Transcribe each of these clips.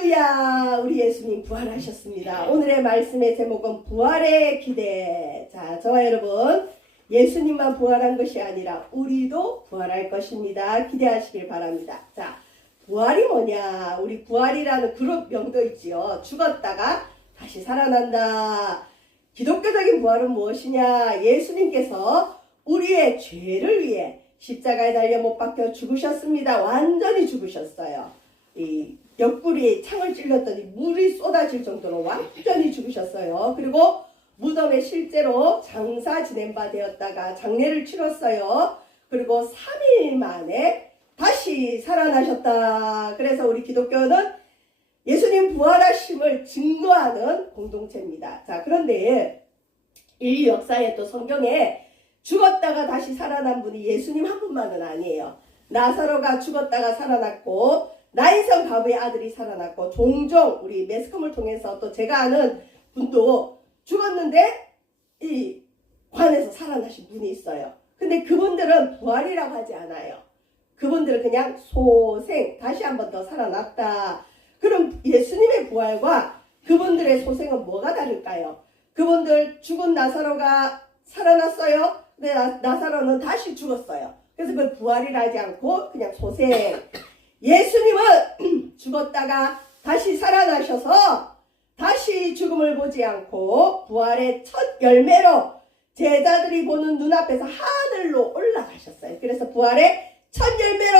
할렐루야! 우리 예수님 부활하셨습니다. 오늘의 말씀의 제목은 부활의 기대. 자, 저와 여러분, 예수님만 부활한 것이 아니라 우리도 부활할 것입니다. 기대하시길 바랍니다. 자, 부활이 뭐냐? 우리 부활이라는 그룹명도 있지요. 죽었다가 다시 살아난다. 기독교적인 부활은 무엇이냐? 예수님께서 우리의 죄를 위해 십자가에 달려 못 박혀 죽으셨습니다. 완전히 죽으셨어요. 이 옆구리에 창을 찔렀더니 물이 쏟아질 정도로 완전히 죽으셨어요. 그리고 무덤에 실제로 장사 지낸 바 되었다가 장례를 치렀어요. 그리고 3일 만에 다시 살아나셨다. 그래서 우리 기독교는 예수님 부활하심을 증거하는 공동체입니다. 자, 그런데 인류 역사에 또 성경에 죽었다가 다시 살아난 분이 예수님 한 분만은 아니에요. 나사로가 죽었다가 살아났고 나인성 과부의 아들이 살아났고 종종 우리 매스컴을 통해서 또 제가 아는 분도 죽었는데 이 관에서 살아나신 분이 있어요. 근데 그분들은 부활이라고 하지 않아요. 그분들은 그냥 소생, 다시 한 번 더 살아났다. 그럼 예수님의 부활과 그분들의 소생은 뭐가 다를까요? 그분들 죽은 나사로가 살아났어요. 근데 나사로는 다시 죽었어요. 그래서 그걸 부활이라 하지 않고 그냥 소생. 예수님은 죽었다가 다시 살아나셔서 다시 죽음을 보지 않고 부활의 첫 열매로 제자들이 보는 눈앞에서 하늘로 올라가셨어요. 그래서 부활의 첫 열매로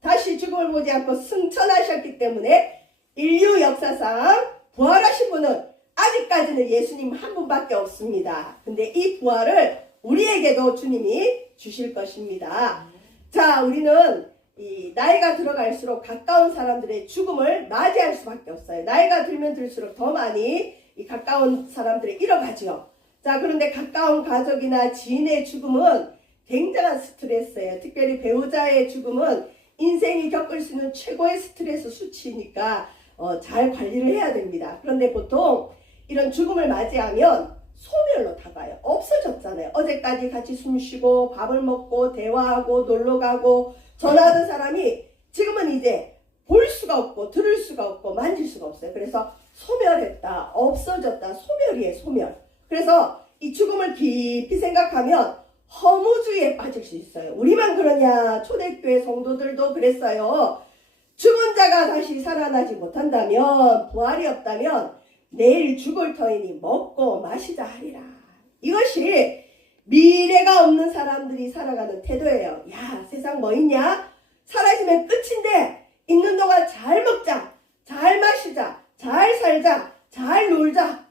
다시 죽음을 보지 않고 승천하셨기 때문에 인류 역사상 부활하신 분은 아직까지는 예수님 한 분밖에 없습니다. 근데 이 부활을 우리에게도 주님이 주실 것입니다. 자, 우리는 이 나이가 들어갈수록 가까운 사람들의 죽음을 맞이할 수밖에 없어요. 나이가 들면 들수록 더 많이 이 가까운 사람들을 잃어가죠. 자, 그런데 가까운 가족이나 지인의 죽음은 굉장한 스트레스예요. 특별히 배우자의 죽음은 인생이 겪을 수 있는 최고의 스트레스 수치니까 잘 관리를 해야 됩니다. 그런데 보통 이런 죽음을 맞이하면 소멸로 다가요. 없어졌잖아요. 어제까지 같이 숨쉬고 밥을 먹고 대화하고 놀러가고 전화하던 사람이 지금은 이제 볼 수가 없고 들을 수가 없고 만질 수가 없어요. 그래서 소멸했다, 없어졌다, 소멸이에요, 소멸. 그래서 이 죽음을 깊이 생각하면 허무주의에 빠질 수 있어요. 우리만 그러냐? 초대교회 성도들도 그랬어요. 죽은 자가 다시 살아나지 못한다면, 부활이 없다면 내일 죽을 터이니 먹고 마시자 하리라. 이것이 미래가 없는 사람들이 살아가는 태도예요. 야, 세상 뭐 있냐? 사라지면 끝인데 있는 동안 잘 먹자, 잘 마시자, 잘 살자, 잘 놀자.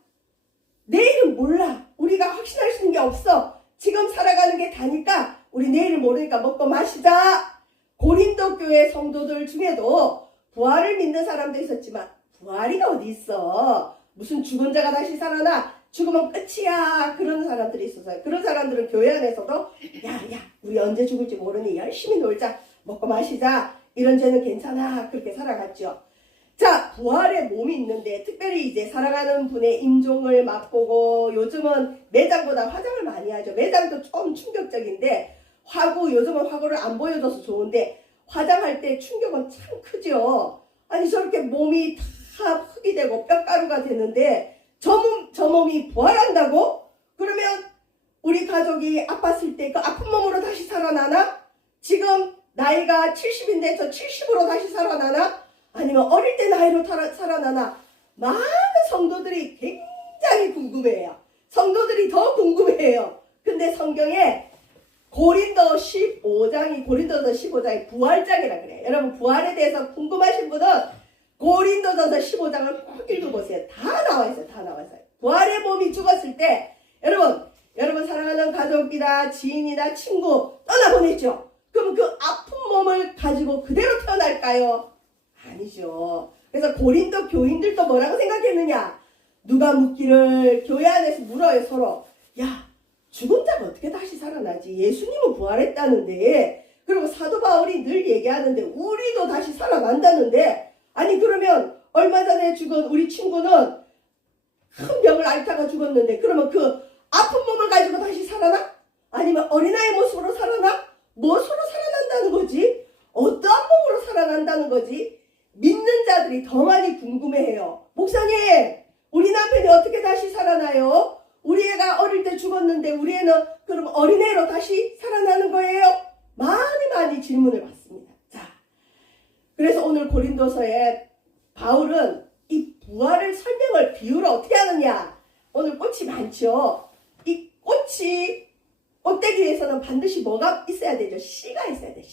내일은 몰라. 우리가 확신할 수 있는 게 없어. 지금 살아가는 게 다니까 우리 내일을 모르니까 먹고 마시자. 고린도 교회 성도들 중에도 부활을 믿는 사람도 있었지만 부활이 어디 있어? 무슨 죽은 자가 다시 살아나? 죽으면 끝이야. 그런 사람들이 있었어요. 그런 사람들은 교회 안에서도 야 우리 언제 죽을지 모르니 열심히 놀자. 먹고 마시자. 이런 죄는 괜찮아. 그렇게 살아갔죠. 자, 부활의 몸이 있는데 특별히 이제 살아가는 분의 임종을 맛보고 요즘은 매장보다 화장을 많이 하죠. 매장도 좀 충격적인데 요즘은 화구를 안 보여줘서 좋은데 화장할 때 충격은 참 크죠. 아니 저렇게 몸이 다 흙이 되고 뼈가루가 되는데 저 몸이 부활한다고? 그러면 우리 가족이 아팠을 때 그 아픈 몸으로 다시 살아나나? 지금 나이가 70인데 저 70으로 다시 살아나나? 아니면 어릴 때 나이로 살아나나? 많은 성도들이 굉장히 궁금해해요. 성도들이 더 궁금해해요. 근데 성경에 고린도서 15장이 부활장이라 그래요. 여러분 부활에 대해서 궁금하신 분은 고린도전서 15장을 꼭 읽어보세요. 다 나와 있어요. 다 나와 있어요. 부활의 몸이 죽었을 때 여러분 사랑하는 가족이나 지인이나 친구 떠나보냈죠. 그럼 그 아픈 몸을 가지고 그대로 태어날까요? 아니죠. 그래서 고린도 교인들도 뭐라고 생각했느냐? 누가 묻기를 교회 안에서 물어요. 서로. 야, 죽은 자가 어떻게 다시 살아나지? 예수님은 부활했다는데, 그리고 사도 바울이 늘 얘기하는데 우리도 다시 살아난다는데, 아니 그러면 얼마 전에 죽은 우리 친구는 큰 병을 앓다가 죽었는데 그러면 그 아픈 몸을 가지고 다시 살아나? 아니면 어린아이 모습으로 살아나? 무엇으로 살아난다는 거지? 어떠한 몸으로 살아난다는 거지? 믿는 자들이 더 많이 궁금해해요. 목사님, 우리 남편이 어떻게 다시 살아나요? 우리 애가 어릴 때 죽었는데 우리 애는 그럼 어린애로 다시 살아나는 거예요? 많이 질문을 받습니다. 자, 그래서 오늘 고린도서에 바울은 이 부활을 설명을 비유를 어떻게 하느냐? 오늘 꽃이 많죠. 이 꽃이 꽃되기 위해서는 반드시 뭐가 있어야 되죠? 씨가 있어야 돼.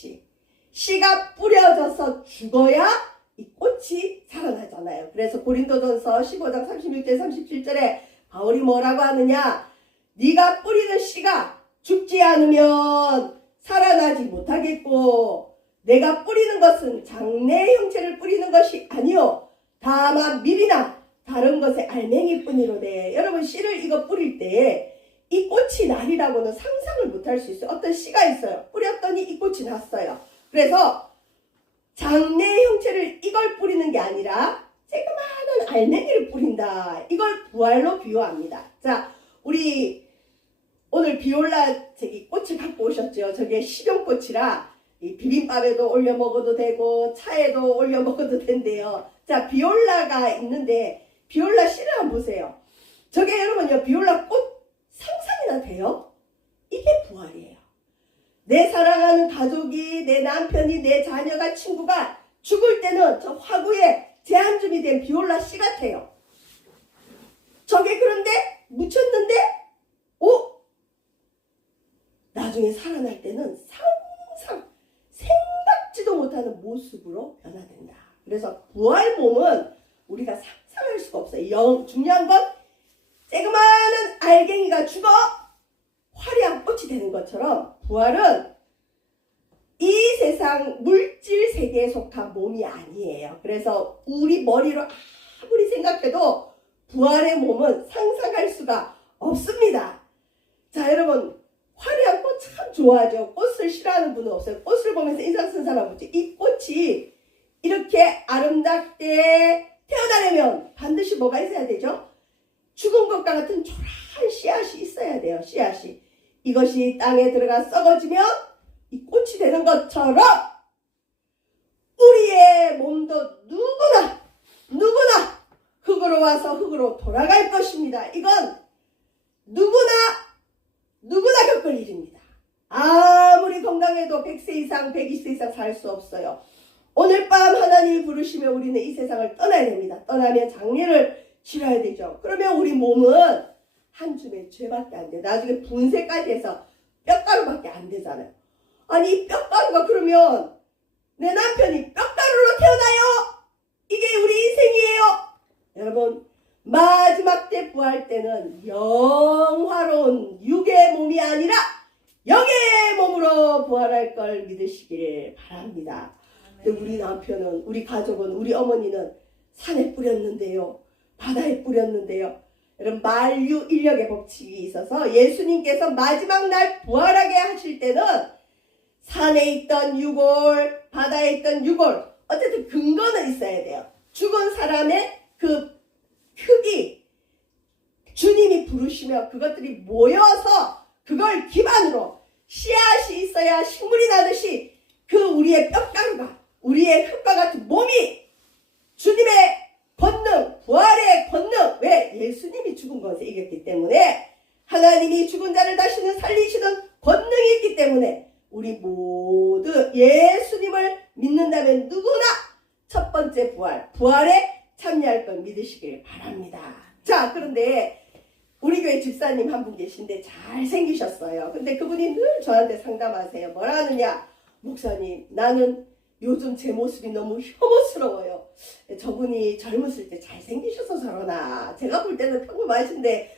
씨가 뿌려져서 죽어야 이 꽃이 살아나잖아요. 그래서 고린도전서 15장 36절 37절에 바울이 뭐라고 하느냐? 네가 뿌리는 씨가 죽지 않으면 살아나지 못하겠고 내가 뿌리는 것은 장래의 형체를 뿌리는 것이 아니요 다만 밀이나 다른 것의 알맹이뿐이로되. 여러분, 씨를 이거 뿌릴 때 이 꽃이 날이라고는 상상을 못할 수 있어요. 어떤 씨가 있어요. 뿌렸더니 이 꽃이 났어요. 그래서 장래의 형체를 이걸 뿌리는 게 아니라 조그마한 알맹이를 뿌린다. 이걸 부활로 비유합니다. 자, 우리 오늘 비올라 저기 꽃을 갖고 오셨죠. 저게 식용꽃이라 이 비빔밥에도 올려 먹어도 되고 차에도 올려 먹어도 된대요. 자, 비올라가 있는데 비올라 씨를 한번 보세요. 저게 여러분요, 비올라 꽃 상상이나 돼요? 이게 부활이에요. 내 사랑하는 가족이, 내 남편이, 내 자녀가, 친구가 죽을 때는 저 화구에 재안줌이 된 비올라 씨 같아요. 저게 그런데 묻혔는데 나중에 살아날 때는 생각지도 못하는 모습으로 변화된다. 그래서 부활 몸은 우리가 상상할 수가 없어요. 중요한 건 조그마한 알갱이가 죽어 화려한 꽃이 되는 것처럼 부활은 이 세상 물질 세계에 속한 몸이 아니에요. 그래서 우리 머리로 아무리 생각해도 부활의 몸은 상상할 수가 없습니다. 자, 여러분, 화려한 꽃 참 좋아하죠. 꽃을 싫어하는 분은 없어요. 꽃을 보면서 인상 쓴 사람 없지. 이 꽃이 이렇게 아름답게 태어나려면 반드시 뭐가 있어야 되죠? 죽은 것과 같은 초라한 씨앗이 있어야 돼요. 씨앗이. 이것이 땅에 들어가 썩어지면 이 꽃이 되는 것처럼 우리의 몸도 누구나 흙으로 와서 흙으로 돌아갈 것입니다. 이건 누구나 겪을 일입니다. 아무리 건강해도 100세 이상 120세 이상 살 수 없어요. 오늘 밤 하나님이 부르시면 우리는 이 세상을 떠나야 됩니다. 떠나면 장례를 치러야 되죠. 그러면 우리 몸은 한 줌의 죄밖에 안 돼요. 나중에 분쇄까지 해서 뼈가루밖에 안 되잖아요. 아니, 이 뼈가루가 그러면 내 남편이 뼈가루로 태어나요? 이게 우리 인생이에요. 여러분, 마지막 때 부활 때는 영화로운 육의 몸이 아니라 영의 몸으로 부활할 걸 믿으시길 바랍니다. 근데 우리 남편은, 우리 가족은, 우리 어머니는 산에 뿌렸는데요, 바다에 뿌렸는데요. 여러분, 만유인력의 법칙이 있어서 예수님께서 마지막 날 부활하게 하실 때는 산에 있던 유골, 바다에 있던 유골, 어쨌든 근거는 있어야 돼요. 죽은 사람의 그 크기, 주님이 부르시며 그것들이 모여서 그걸 기반으로 씨앗이 있어야 식물이 나듯이 그 우리의 뼈가루가, 우리의 흙과 같은 몸이 주님의 권능, 부활의 권능, 왜? 예수님이 죽은 것에 이겼기 때문에, 하나님이 죽은 자를 다시는 살리시는 권능이 있기 때문에 우리 모두 예수님을 믿는다면 누구나 첫 번째 부활에 참여할 걸 믿으시길 바랍니다. 자, 그런데 우리 교회 집사님 한 분 계신데 잘생기셨어요. 근데 그분이 늘 저한테 상담하세요. 뭐라 하느냐? 목사님, 나는 요즘 제 모습이 너무 혐오스러워요. 저분이 젊었을 때 잘생기셔서 저러나. 제가 볼 때는 평범하신데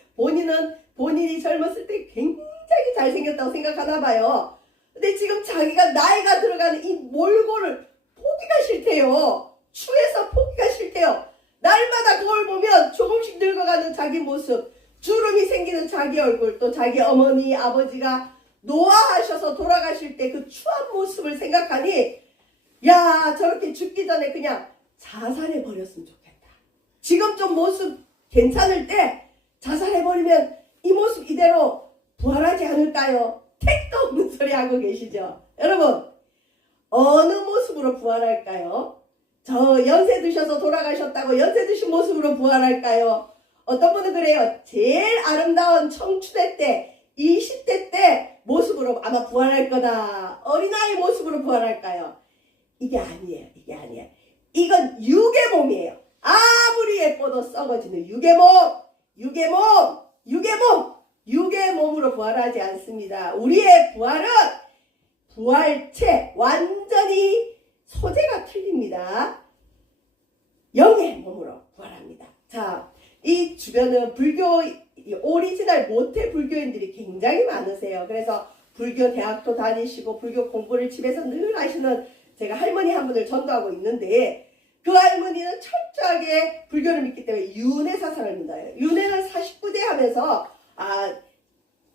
본인이 젊었을 때 굉장히 잘생겼다고 생각하나 봐요. 근데 지금 자기가 나이가 들어가는 이 몰골을 보기가 싫대요. 추해서 보기가 싫대요. 날마다 거울 보면 조금씩 늙어가는 자기 모습, 주름이 생기는 자기 얼굴, 또 자기 어머니, 아버지가 노화하셔서 돌아가실 때 그 추한 모습을 생각하니, 야, 저렇게 죽기 전에 그냥 자살해버렸으면 좋겠다. 지금 좀 모습 괜찮을 때 자살해버리면 이 모습 이대로 부활하지 않을까요? 택도 없는 소리 하고 계시죠? 여러분, 어느 모습으로 부활할까요? 저 연세 드셔서 돌아가셨다고 연세 드신 모습으로 부활할까요? 어떤 분은 그래요. 제일 아름다운 청춘의 때, 20대 때 모습으로 아마 부활할 거다. 어린아이 모습으로 부활할까요? 이게 아니에요. 이게 아니에요. 이건 육의 몸이에요. 아무리 예뻐도 썩어지는 육의 몸, 육의 몸, 육의 몸, 육의 몸으로 부활하지 않습니다. 우리의 부활은 부활체, 완전히 소재가 틀립니다. 영의 몸으로 부활합니다. 자, 이 주변은 불교, 오리지널 모태 불교인들이 굉장히 많으세요. 그래서 불교 대학도 다니시고 불교 공부를 집에서 늘 하시는 제가 할머니 한 분을 전도하고 있는데, 그 할머니는 철저하게 불교를 믿기 때문에 윤회 사상을 믿어요. 윤회는 49제 하면서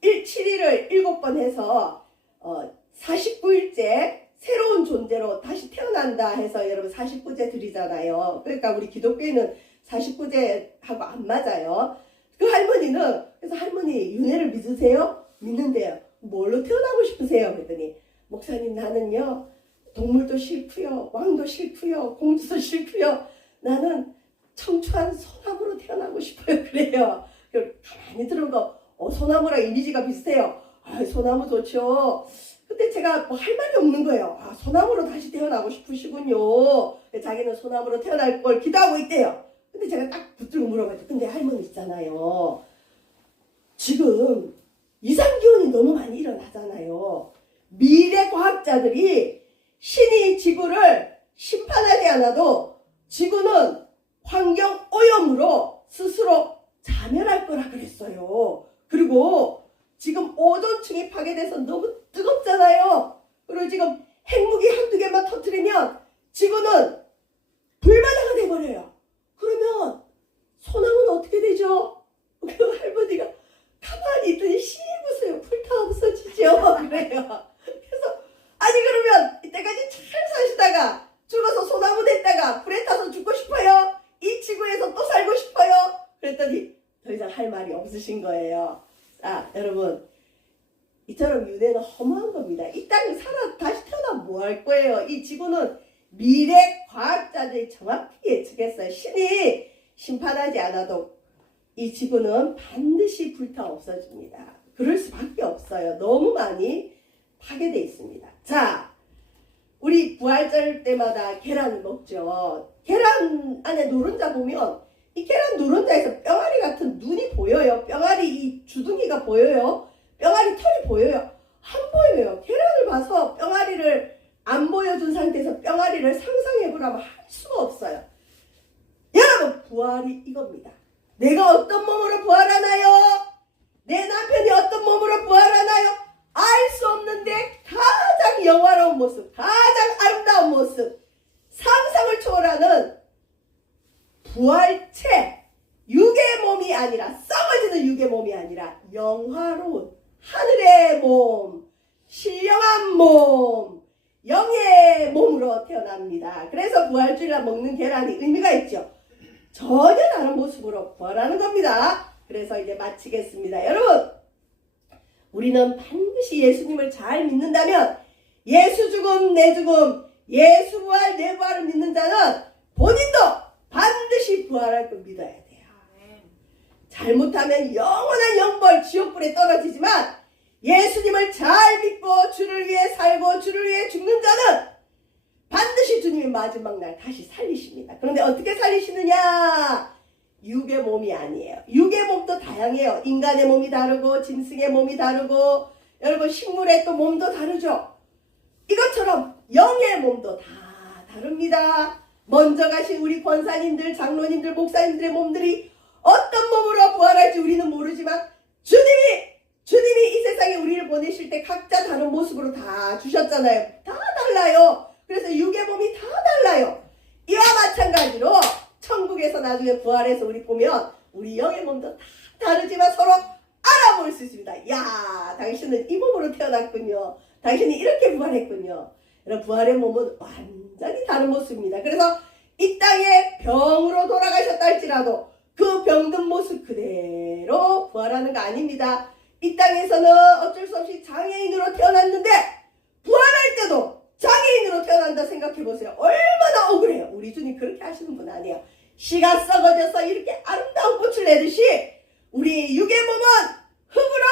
7일을 7번 해서 49일째 새로운 존재로 다시 태어난다 해서 여러분 49제 드리잖아요. 그러니까 우리 기독교인은 49제하고 안 맞아요. 그 할머니는, 그래서 할머니 윤회를 믿으세요? 믿는데요. 뭘로 태어나고 싶으세요? 그랬더니 목사님 나는요 동물도 싫고요, 왕도 싫고요, 공주도 싫고요. 나는 청초한 소나무로 태어나고 싶어요. 그래요. 가만히 들어보고 소나무랑 이미지가 비슷해요. 소나무 좋죠. 그때 제가 뭐 할 말이 없는 거예요. 소나무로 다시 태어나고 싶으시군요. 자기는 소나무로 태어날 걸 기도하고 있대요. 근데 제가 딱 붙들고 물어봤죠. 근데 할머니 있잖아요. 지금 이상기온이 너무 많이 일어나잖아요. 미래 과학자들이 신이 지구를 심판하지 않아도 지구는 환경 오염으로 스스로 자멸할 거라 그랬어요. 그리고 지금 오존층이 파괴돼서 너무 뜨겁잖아요. 그리고 지금 핵무기 한두 개만 터뜨리면 지구는 불바다가 돼버려요. 그러면 소나무는 어떻게 되죠? 그 할머니가 가만히 있더니 씩 웃어요. 불타 없어지죠. 그래요. 그래서 아니 그러면 이때까지 잘 사시다가 죽어서 소나무 됐다가 불에 타서 죽고 싶어요? 이 지구에서 또 살고 싶어요? 그랬더니 더 이상 할 말이 없으신 거예요. 자, 여러분, 이처럼 윤회는 허무한 겁니다. 이 땅에 살아 다시 태어나면 뭐 할 거예요? 이 지구는 미래 과학자들이 정확히 예측했어요. 신이 심판하지 않아도 이 지구는 반드시 불타 없어집니다. 그럴 수밖에 없어요. 너무 많이 파괴되어 있습니다. 자, 우리 부활절 때마다 계란을 먹죠. 계란 안에 노른자 보면 이 계란 노른자에서 뿅아리 같은 눈이 보여요. 뿅아리 이 주둥이가 보여요. 뿅아리 털이 보여요. 안 보여요. 계란을 봐서 뿅아리를 안 보여준 상태에서 뿅아리를 상상해보라면 할 수가 없어요. 여러분, 부활이 이겁니다. 내가 어떤 몸으로 부활하나요? 내 남편이 어떤 몸으로 부활하나요? 알 수 없는데 가장 영화로운 모습, 가장 아름다운 모습, 상상을 초월하는 부활체, 육의 몸이 아니라, 썩어지는 육의 몸이 아니라 영화로운 하늘의 몸, 신령한 몸, 영의 몸으로 태어납니다. 그래서 부활주일날 먹는 계란이 의미가 있죠. 전혀 다른 모습으로 부활하는 겁니다. 그래서 이제 마치겠습니다. 여러분, 우리는 반드시 예수님을 잘 믿는다면 예수 죽음 내 죽음, 예수 부활 내 부활을 믿는 자는 본인도 반드시 부활할 걸 믿어야 돼요. 잘못하면 영원한 영벌 지옥불에 떨어지지만 예수님을 잘 믿고 주를 위해 살고 주를 위해 죽는 자는 반드시 주님이 마지막 날 다시 살리십니다. 그런데 어떻게 살리시느냐? 육의 몸이 아니에요. 육의 몸도 다양해요. 인간의 몸이 다르고 짐승의 몸이 다르고 여러분 식물의 또 몸도 다르죠. 이것처럼 영의 몸도 다 다릅니다. 먼저 가신 우리 권사님들, 장로님들, 목사님들의 몸들이 어떤 몸으로 부활할지 우리는 모르지만 주님이 이 세상에 우리를 보내실 때 각자 다른 모습으로 다 주셨잖아요. 다 달라요. 그래서 육의 몸이 다 달라요. 이와 마찬가지로 천국에서 나중에 부활해서 우리 보면 우리 영의 몸도 다 다르지만 서로 알아볼 수 있습니다. 야, 당신은 이 몸으로 태어났군요. 당신이 이렇게 부활했군요. 여러분, 부활의 몸은 완전히 다른 모습입니다. 그래서 이 땅에 병으로 돌아가셨다 할지라도 그 병든 모습 그대로 부활하는 거 아닙니다. 이 땅에서는 어쩔 수 없이 장애인으로 태어났는데 부활할 때도 장애인으로 태어난다 생각해보세요. 얼마나 억울해요. 우리 주님 그렇게 하시는 분 아니에요. 씨가 썩어져서 이렇게 아름다운 꽃을 내듯이 우리 육의 몸은 흙으로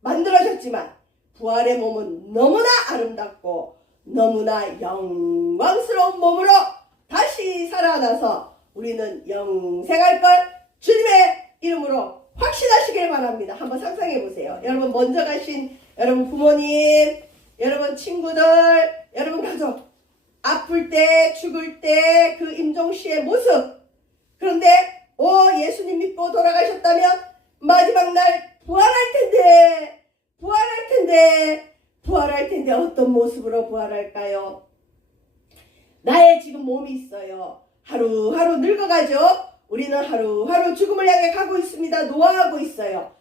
만들어졌지만 부활의 몸은 너무나 아름답고 너무나 영광스러운 몸으로 다시 살아나서 우리는 영생할 걸 주님의 이름으로 확신하시길 바랍니다. 한번 상상해 보세요. 여러분 먼저 가신 여러분 부모님, 여러분 친구들, 여러분 가족, 아플 때 죽을 때 그 임종시의 모습. 그런데 예수님 믿고 돌아가셨다면 마지막 날 부활할 텐데 어떤 모습으로 부활할까요? 나의 지금 몸이 있어요. 하루하루 늙어가죠. 우리는 하루하루 죽음을 향해 가고 있습니다. 노화하고 있어요.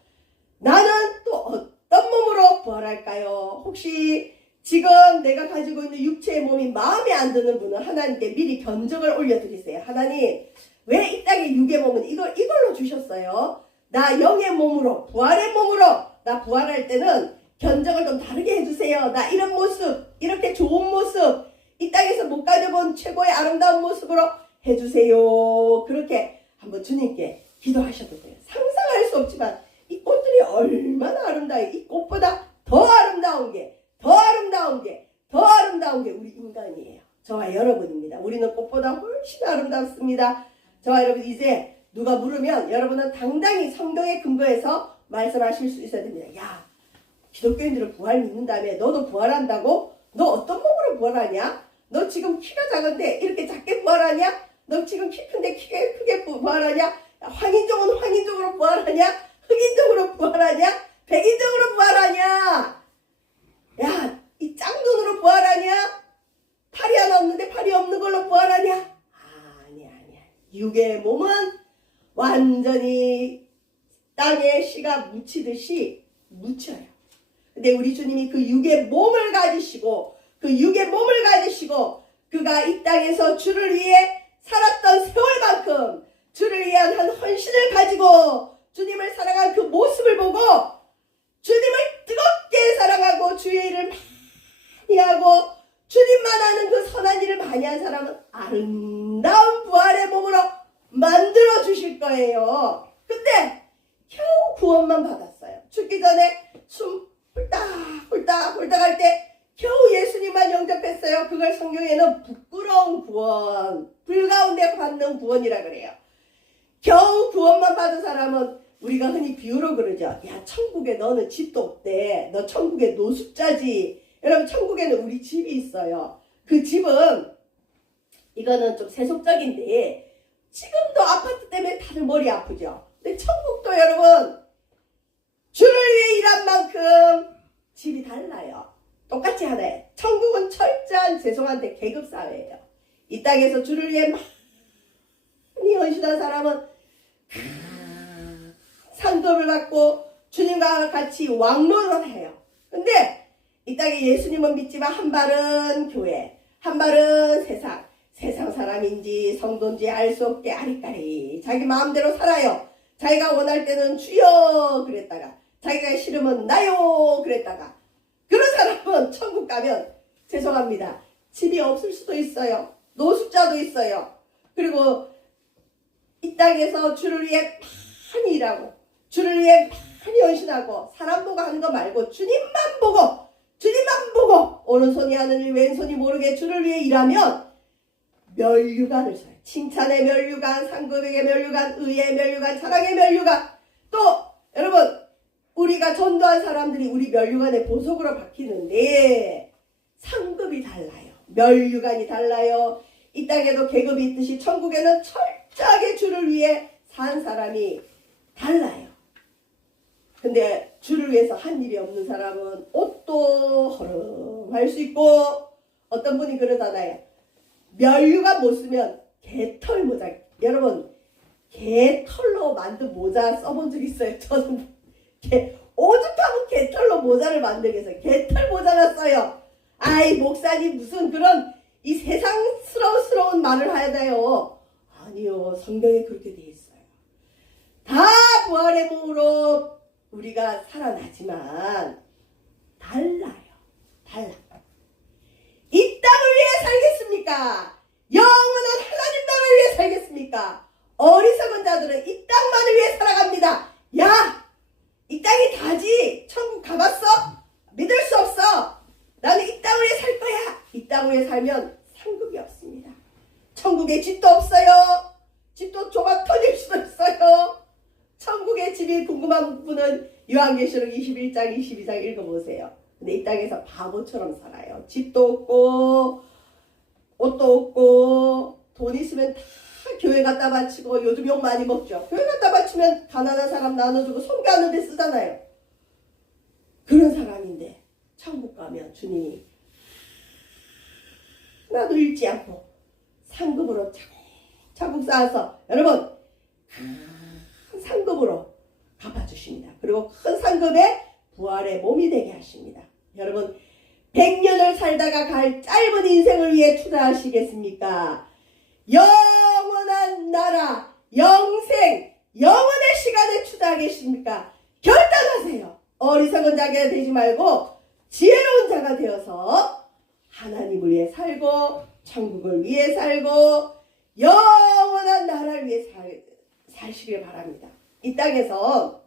나는 또 어떤 몸으로 부활할까요? 혹시 지금 내가 가지고 있는 육체의 몸이 마음에 안 드는 분은 하나님께 미리 견적을 올려드리세요. 하나님, 왜 이 땅의 육의 몸은 이걸로 주셨어요? 나 영의 몸으로, 부활의 몸으로 나 부활할 때는 견적을 좀 다르게 해주세요. 나 이런 모습, 이렇게 좋은 모습, 이 땅에서 못 가져본 최고의 아름다운 모습으로 해주세요. 그렇게 한번 주님께 기도하셔도 돼요. 상상할 수 없지만 이 꽃들이 얼마나 아름다워요. 이 꽃보다 더 아름다운 게 우리 인간이에요. 저와 여러분입니다. 우리는 꽃보다 훨씬 아름답습니다. 저와 여러분, 이제 누가 물으면 여러분은 당당히 성경의 근거에서 말씀하실 수 있어야 됩니다. 야, 기독교인들은 부활 믿는다며 너도 부활한다고? 너 어떤 몸으로 부활하냐? 너 지금 키가 작은데 이렇게 작게 부활하냐? 너 지금 키 큰데 크게 부활하냐? 황인종은 황인종으로 부활하냐? 흑인종으로 부활하냐? 백인종으로 부활하냐? 야, 이 짱눈으로 부활하냐? 팔이 하나 없는데 팔이 없는 걸로 부활하냐? 아니야. 육의 몸은 완전히 땅에 씨가 묻히듯이 묻혀요. 근데 우리 주님이 그 육의 몸을 가지시고 그가 이 땅에서 주를 위해 살았던 세월만큼 주를 위한 한 헌신을 가지고 주님을 사랑한 그 모습을 보고 주님을 뜨겁게 사랑하고 주의 일을 많이 하고 주님만 아는 그 선한 일을 많이 한 사람은 아름다운 부활의 몸으로 만들어 주실 거예요. 근데 겨우 구원만 받았어요. 죽기 전에 숨 홀딱 할 때 겨우 예수님만 영접했어요. 그걸 성경에는 부끄러운 구원, 불가운데 받는 구원이라 그래요. 겨우 구원만 받은 사람은 우리가 흔히 비유로 그러죠. 야, 천국에 너는 집도 없대. 너 천국에 노숙자지. 여러분, 천국에는 우리 집이 있어요. 그 집은 이거는 좀 세속적인데 지금도 아파트 때문에 다들 머리 아프죠. 근데 천국도 여러분 주를 위해 일한 만큼 집이 달라요. 똑같이 하나예요. 천국은 철저한, 죄송한데 계급사회예요. 이 땅에서 주를 위해 많이 헌신한 사람은 상급을 받고 주님과 같이 왕노를 해요. 근데 이 땅에 예수님은 믿지만 한 발은 교회, 한 발은 세상 사람인지 성도인지 알 수 없게 아리까리 자기 마음대로 살아요. 자기가 원할 때는 주여 그랬다가 자기가 싫으면 나요 그랬다가 그런 사람은 천국 가면 죄송합니다. 집이 없을 수도 있어요. 노숙자도 있어요. 그리고 이 땅에서 주를 위해 많이 일하고 주를 위해 많이 헌신하고 사람 보고 하는 거 말고 주님만 보고 오른손이 하는 일 왼손이 모르게 주를 위해 일하면 면류관을 써요. 칭찬의 면류관, 상급에게 면류관, 의의 면류관, 사랑의 면류관. 또 여러분 우리가 전도한 사람들이 우리 면류관의 보석으로 바뀌는데 상급이 달라요. 면류관이 달라요. 이 땅에도 계급이 있듯이 천국에는 철저하게 주를 위해 산 사람이 달라요. 근데 주를 위해서 한 일이 없는 사람은 옷도 허름할 수 있고 어떤 분이 그러잖아요. 면류관 못 쓰면 개털 모자. 여러분 개털로 만든 모자 써본 적 있어요? 저는 오죽하면 개털로 모자를 만들게 해서 개털 모자가 써요. 아이 목사님 무슨 그런 이 세상스러운 말을 하다요. 아니요, 성경에 그렇게 돼 있어요. 다 부활의 몸으로 우리가 살아나지만 달라요. 이 살겠습니까? 영원한 하나님 나라를 위해 살겠습니까? 어리석은 자들은 이 땅만을 위해 살아갑니다. 야! 이 땅이 다지. 천국 가봤어? 믿을 수 없어. 나는 이 땅 위에 살 거야. 이 땅 위에 살면 상급이 없습니다. 천국에 집도 없어요. 집도 좁아 터질 수도 있어요. 천국의 집이 궁금한 분은 요한계시록 21장 22장 읽어보세요. 근데 이 땅에서 바보처럼 살아요. 집도 없고 옷도 없고 돈 있으면 다 교회 갖다 바치고, 요즘 욕 많이 먹죠. 교회 갖다 바치면 가난한 사람 나눠주고 선교하는 데 쓰잖아요. 그런 사람인데 천국 가면 주님이 하나도 잃지 않고 상급으로 차곡차곡 쌓아서 여러분 큰 상급으로 갚아주십니다. 그리고 큰 상급에 부활의 몸이 되게 하십니다. 여러분 100년을 살다가 갈 짧은 인생을 위해 투자하시겠습니까? 영원한 나라, 영생, 영원의 시간에 투자하겠습니까? 결단하세요. 어리석은 자가 되지 말고 지혜로운 자가 되어서 하나님을 위해 살고 천국을 위해 살고 영원한 나라를 위해 사시길 바랍니다. 이 땅에서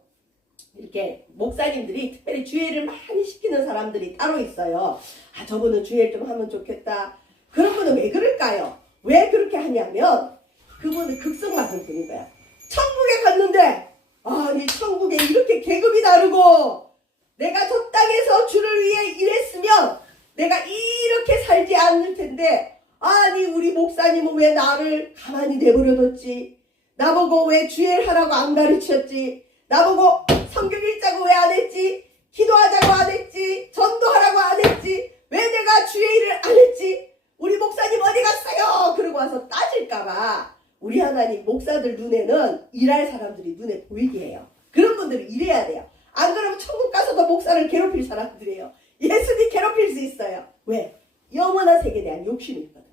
이렇게 목사님들이 특별히 주의를 많이 시키는 사람들이 따로 있어요. 아, 저분은 주의를 좀 하면 좋겠다. 그런 분은 왜 그럴까요? 왜 그렇게 하냐면 그분은 극성맞은 분인 거야. 천국에 갔는데 아니 천국에 이렇게 계급이 다르고 내가 저 땅에서 주를 위해 일했으면 내가 이렇게 살지 않을 텐데 아니 우리 목사님은 왜 나를 가만히 내버려뒀지? 나보고 왜 주일 하라고 안 가르쳤지? 나보고 성경 읽자고 왜 안 했지? 기도하자고 안 했지? 전도하라고 안 했지? 왜 내가 주의 일을 안 했지? 우리 목사님 어디 갔어요? 그러고 와서 따질까봐 우리 하나님 목사들 눈에는 일할 사람들이 눈에 보이게 해요. 그런 분들은 일해야 돼요. 안 그러면 천국 가서도 목사를 괴롭힐 사람들이에요. 예수님 괴롭힐 수 있어요. 왜? 영원한 세계에 대한 욕심이 있거든요.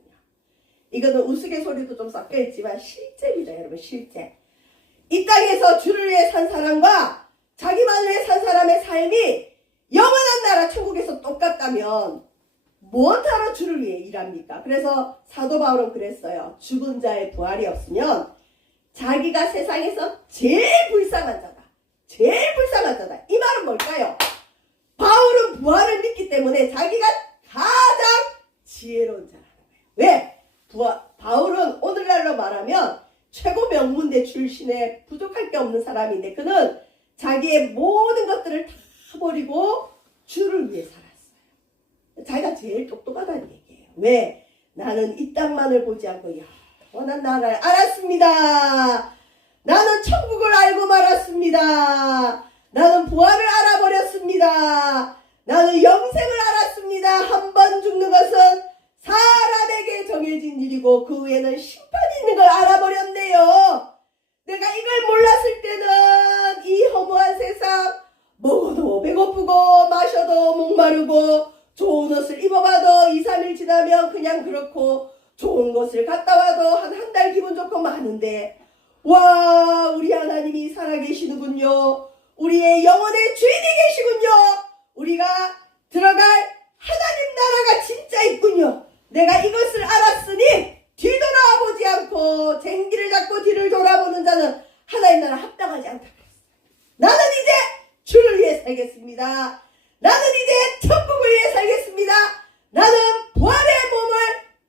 이거는 우스갯소리도 좀 섞여있지만 실제입니다. 여러분 실제. 이 땅에서 주를 위해 산 사람과 자기만을 위해 산 사람의 삶이 영원한 나라 천국에서 똑같다면 무엇하러 주를 위해 일합니까? 그래서 사도 바울은 그랬어요. 죽은 자의 부활이 없으면 자기가 세상에서 제일 불쌍한 자다. 제일 불쌍한 자다. 이 말은 뭘까요? 바울은 부활을 믿기 때문에 자기가 가장 지혜로운 자라는 거예요. 왜? 바울은 오늘날로 말하면 최고 명문대 출신의 부족할 게 없는 사람인데 그는 자기의 모든 것들을 다 버리고 주를 위해 살았어요. 자기가 제일 똑똑하다는 얘기예요. 왜? 나는 이 땅만을 보지 않고 영원한 나라를 알았습니다. 나는 천국을 알고 말았습니다. 나는 부활을 알아버렸습니다. 나는 영생을 알았습니다. 한 번 죽는 것은 사람에게 정해진 일이고 그 후에는 심판이 있는 걸 알아버렸네요. 내가 이걸 몰랐을 때는 이 허무한 세상 먹어도 배고프고 마셔도 목마르고 좋은 옷을 입어봐도 2, 3일 지나면 그냥 그렇고 좋은 곳을 갔다 와도 한 달 기분 좋고 많은데 와 우리 하나님이 살아계시는군요. 우리의 영혼의 주인이 계시군요. 우리가 들어갈 하나님 나라가 진짜 있군요. 내가 이것을 알았으니 뒤돌아보지 않고 쟁기를 잡고 뒤를 돌아보는 자는 하나님 나라 합당하지 않다 그랬어요. 나는 이제 주를 위해 살겠습니다. 나는 이제 천국을 위해 살겠습니다. 나는 부활의 몸을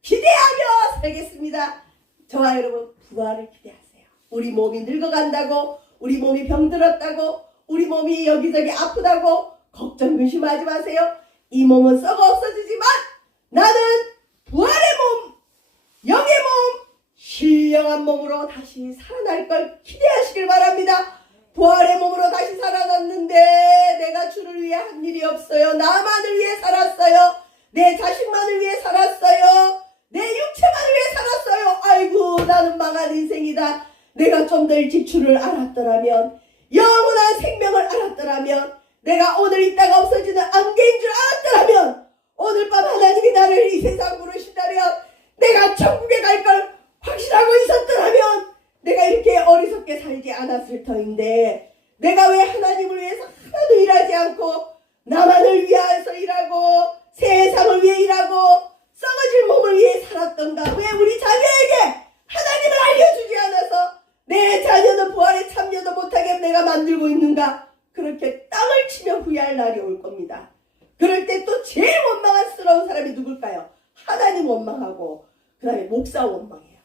기대하며 살겠습니다. 저와 여러분 부활을 기대하세요. 우리 몸이 늙어간다고 우리 몸이 병들었다고 우리 몸이 여기저기 아프다고 걱정 근심하지 마세요. 이 몸은 썩어 없어지지만 나는 부활의 몸, 영의 몸, 신령한 몸으로 다시 살아날 걸 기대하시길 바랍니다. 부활의 몸으로 다시 살아났는데 내가 주를 위해 한 일이 없어요. 나만을 위해 살았어요. 내 자식만을 위해 살았어요. 내 육체만을 위해 살았어요. 아이고 나는 망한 인생이다. 내가 좀 더 일찍 주를 알았더라면 영원한 생명을 알았더라면 내가 오늘 있다가 없어지는 안개인 줄 알았더라면 오늘 밤 하나님이 나를 이 세상 부르신다면 내가 천국에 갈 걸 확신하고 있었더라면 내가 이렇게 어리석게 살지 않았을 터인데 내가 왜 하나님을 위해서 하나도 일하지 않고 나만을 위해서 일하고 세상을 위해 일하고 썩어질 몸을 위해 살아 살았던가? 왜 우리 자녀에게 하나님을 알려주지 않아서 내 자녀는 부활에 참여도 못하게 내가 만들고 있는가? 그렇게 땅을 치며 후회할 날이 올 겁니다. 그럴 때 또 제일 원망스러운 사람이 누굴까요? 하나님 원망하고 그 다음에 목사 원망해요.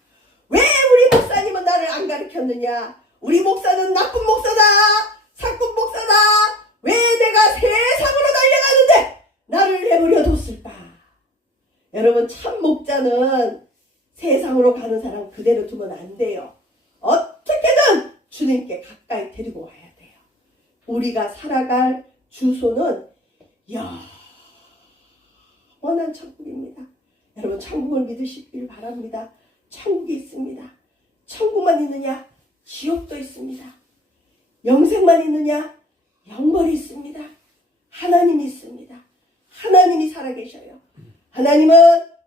왜 우리 목사님은 나를 안 가르쳤느냐? 우리 목사는 나쁜 목사다! 사꾼 목사다! 왜 내가 세상으로 달려가는데 나를 내버려 뒀을까? 여러분, 참 목자는 세상으로 가는 사람 그대로 두면 안 돼요. 어떻게든 주님께 가까이 데리고 와야 돼요. 우리가 살아갈 주소는 영원한 천국입니다. 여러분, 천국을 믿으시길 바랍니다. 천국이 있습니다. 천국만 있느냐? 지옥도 있습니다. 영생만 있느냐? 영벌이 있습니다. 하나님이 있습니다. 하나님이 살아계셔요. 하나님은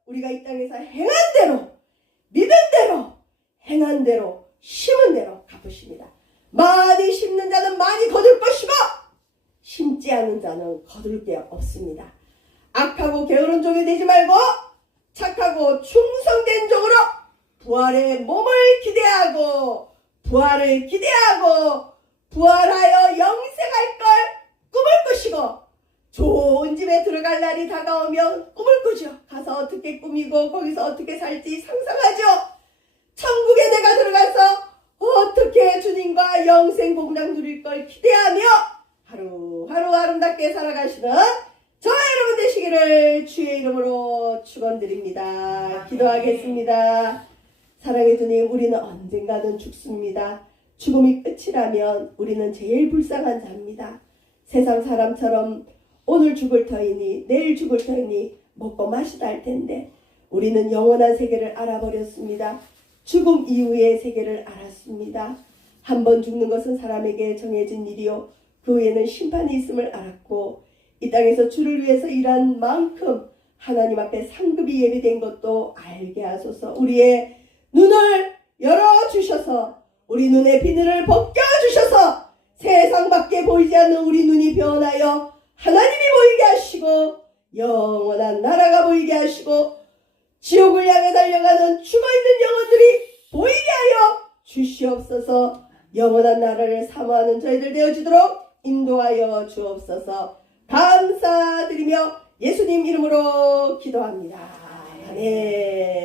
우리가 이 땅에서 행한 대로, 믿은 대로, 행한 대로, 심은 대로 갚으십니다. 많이 심는 자는 많이 거둘 것이고 심지 않은 자는 거둘 게 없습니다. 악하고 게으른 종이 되지 말고 착하고 충성된 종으로 부활의 몸을 기대하고 부활을 기대하고 부활하여 영생할 걸 꿈을 꾸시고 좋은 집에 들어갈 날이 다가오면 꿈을 꾸죠. 가서 어떻게 꾸미고 거기서 어떻게 살지 상상하죠. 천국에 내가 들어가서 어떻게 주님과 영생 복락 누릴 걸 기대하며 하루하루 아름답게 살아가시는 저 여러분 되시기를 주의 이름으로 축원드립니다. 기도하겠습니다. 사랑의 주님, 우리는 언젠가는 죽습니다. 죽음이 끝이라면 우리는 제일 불쌍한 자입니다. 세상 사람처럼 오늘 죽을 터이니 내일 죽을 터이니 먹고 마시다 할 텐데 우리는 영원한 세계를 알아버렸습니다. 죽음 이후의 세계를 알았습니다. 한 번 죽는 것은 사람에게 정해진 일이요 그 후에는 심판이 있음을 알았고 이 땅에서 주를 위해서 일한 만큼 하나님 앞에 상급이 예비된 것도 알게 하소서. 우리의 눈을 열어주셔서 우리 눈의 비늘을 벗겨주셔서 세상 밖에 보이지 않는 우리 눈이 변하여 하나님이 보이게 하시고 영원한 나라가 보이게 하시고 지옥을 향해 달려가는 죽어있는 영혼들이 보이게 하여 주시옵소서. 영원한 나라를 사모하는 저희들 되어주도록 인도하여 주옵소서. 감사드리며 예수님 이름으로 기도합니다. 아멘.